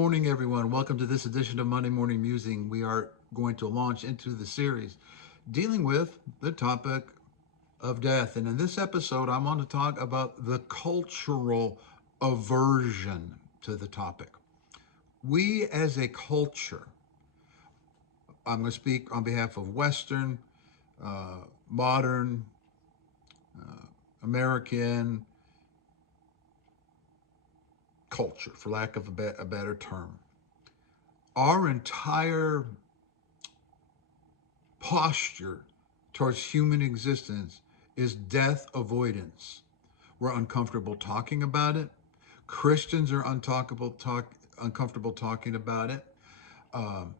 morning, everyone. Welcome to this edition of Monday Morning Musing. We are going to launch into the series dealing with the topic of death. And in this episode, I want to talk about the cultural aversion to the topic. We as a culture, I'm going to speak on behalf of Western, modern, American culture, for lack of a better term. Our entire posture towards human existence is death avoidance. We're uncomfortable talking about it. Christians are uncomfortable talking about it. Um,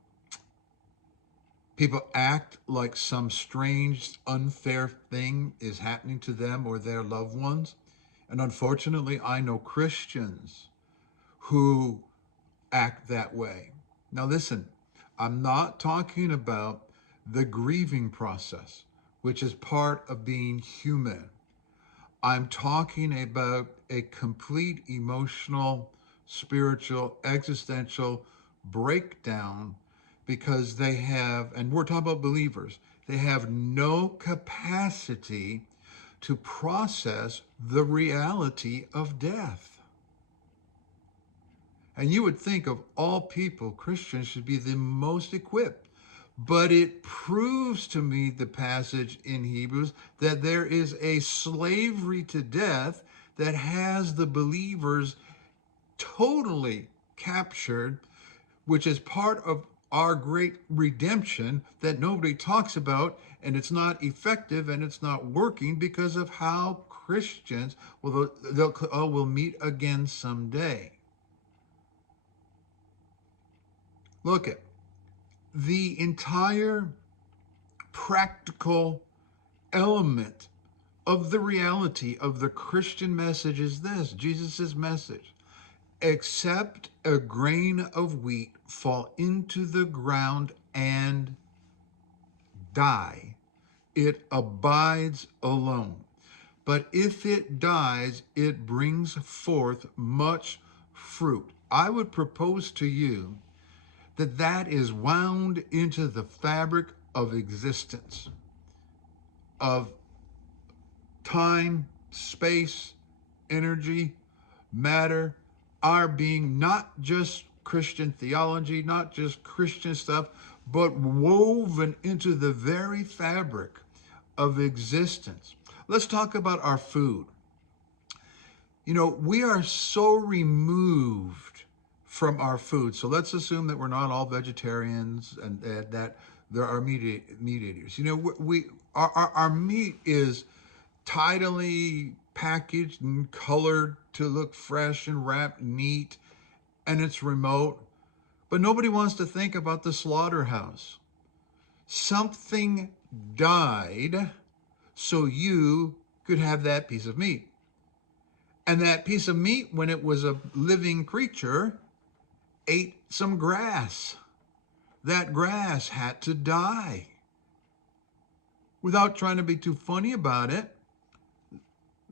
People act like some strange, unfair thing is happening to them or their loved ones. And unfortunately, I know Christians who act that way. Now, listen, I'm not talking about the grieving process, which is part of being human. I'm talking about a complete emotional, spiritual, existential breakdown because they have, and we're talking about believers, they have no capacity to process the reality of death. And you would think of all people, Christians should be the most equipped. But it proves to me, the passage in Hebrews, that there is a slavery to death that has the believers totally captured, which is part of our great redemption that nobody talks about, and it's not effective and it's not working because of how Christians will meet again someday. Look at the entire practical element of the reality of the Christian message is this, Jesus' message. Except a grain of wheat fall into the ground and die, it abides alone. But if it dies, it brings forth much fruit. I would propose to you that is wound into the fabric of existence, of time, space, energy, matter, our being, not just Christian theology, not just Christian stuff, but woven into the very fabric of existence. Let's talk about our food. You know, we are so removed from our food. So let's assume that we're not all vegetarians and that there are meat eaters. You know, our meat is tidily packaged and colored to look fresh and wrapped neat, and it's remote. But nobody wants to think about the slaughterhouse. Something died so you could have that piece of meat. And that piece of meat, when it was a living creature, ate some grass. That grass had to die. Without trying to be too funny about it,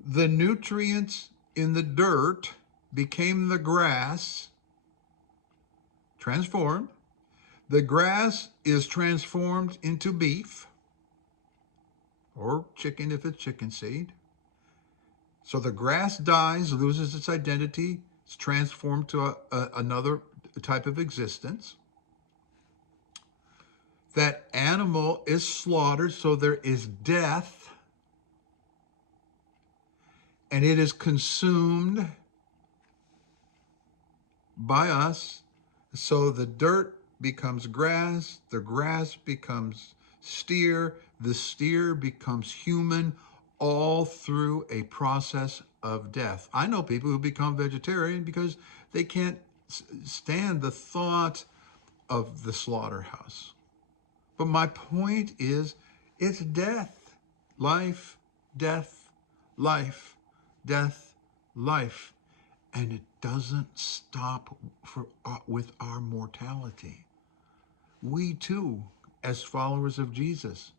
the nutrients in the dirt became the grass, transformed. The grass is transformed into beef, or chicken if it's chicken seed. So the grass dies, loses its identity, it's transformed to another type of existence. That animal is slaughtered, so there is death, and it is consumed by us. So the dirt becomes grass, the grass becomes steer, the steer becomes human, all through a process of death. I know people who become vegetarian because they can't stand the thought of the slaughterhouse. But my point is, it's death, life, death, life, death, life. And it doesn't stop with our mortality. We too, as followers of Jesus,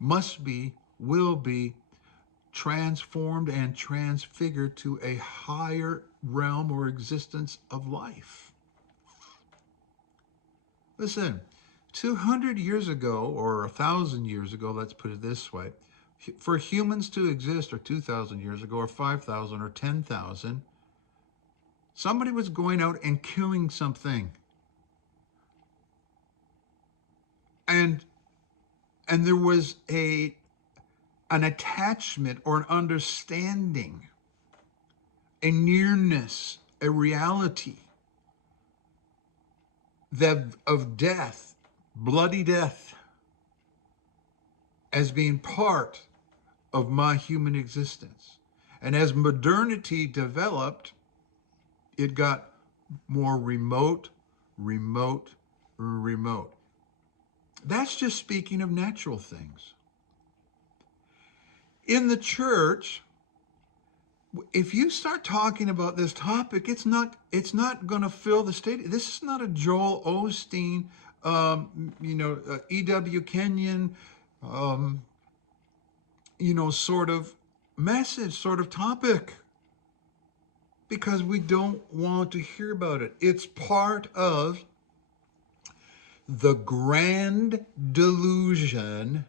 will be transformed and transfigured to a higher realm or existence of life. Listen, 200 years ago, or 1,000 years ago, let's put it this way, for humans to exist, or 2,000 years ago, or 5,000, or 10,000, somebody was going out and killing something. And there was an attachment or an understanding, a nearness, a reality that of death, bloody death, as being part of my human existence. And as modernity developed, it got more remote, remote, remote. That's just speaking of natural things. In the church, if you start talking about this topic, it's not going to fill the stadium. This is not a Joel Osteen, E.W. Kenyon, sort of message, sort of topic, because we don't want to hear about it. It's part of the grand delusion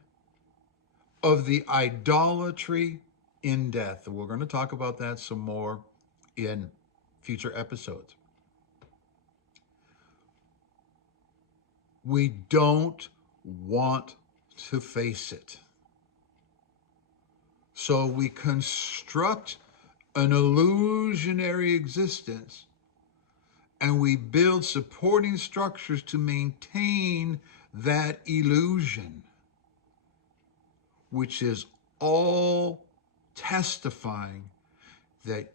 of the idolatry in death. And we're going to talk about that some more in future episodes. We don't want to face it. So we construct an illusionary existence, and we build supporting structures to maintain that illusion, which is all testifying that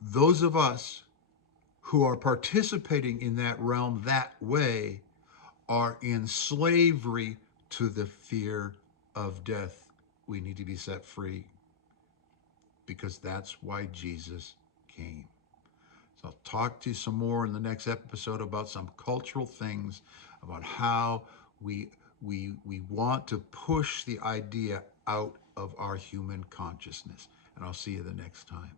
those of us who are participating in that realm that way are in slavery to the fear of death. We need to be set free, because that's why Jesus came. So I'll talk to you some more in the next episode about some cultural things, about how we want to push the idea out of our human consciousness. And I'll see you the next time.